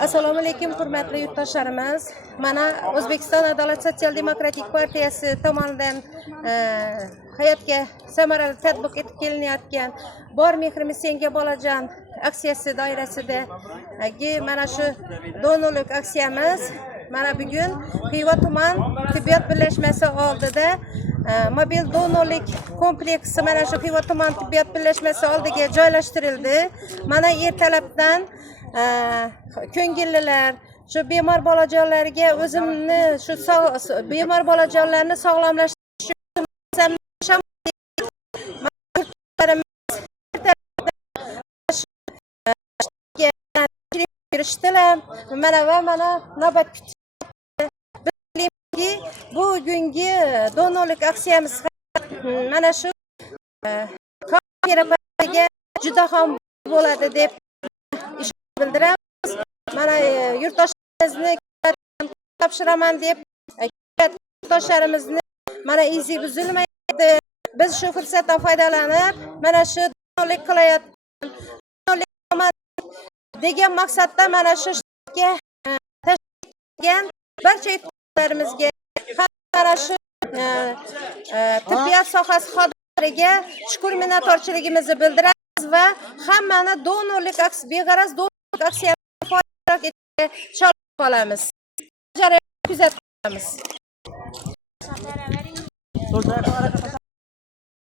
Assalomu alaykum, hurmatli yurtdoshlarimiz. Mana O'zbekiston Adolat sotsial demokratik partiyasi tomonidan hayotga samarali tatbiq etib kelinayotgan Bor mehrimiz senga bolajon aksiyasi doirasida mana shu donorlik aksiyamiz mana bugun Xiva tuman tibbiyot birlashmasi oldida mobil donorlik kompleksi mana shu Xiva tuman tibbiyot birlashmasi oldiga joylashtirildi. Mana ertalabdan ko'ngillilar shu bemor bolajonlarga o'zimni shu bemor bolajonlarni sog'lomlashtirish uchun mana navbat kutishdi. Bugungi donorlik aksiyamiz mana shu terapiyaga juda ham bo'ladi deb bildiramiz. Mana yurtdoshlarimizni topshiraman deb yurtdoshlarimizni mana izi buzilmaydi. Biz shu fursatdan foydalanib mana shu donorlik qilayotgan degan maqsadda mana shu ishga tashlangan barcha yurtdoshlarimizga mana shu tibbiyot sohasi xodimlariga chuqur minnatdorchiligimizni bildiramiz va hammani donorlik beg'araz donorlik aksiyasida ishtirok etishga chaqirib qolamiz. Kuzatib qolamiz.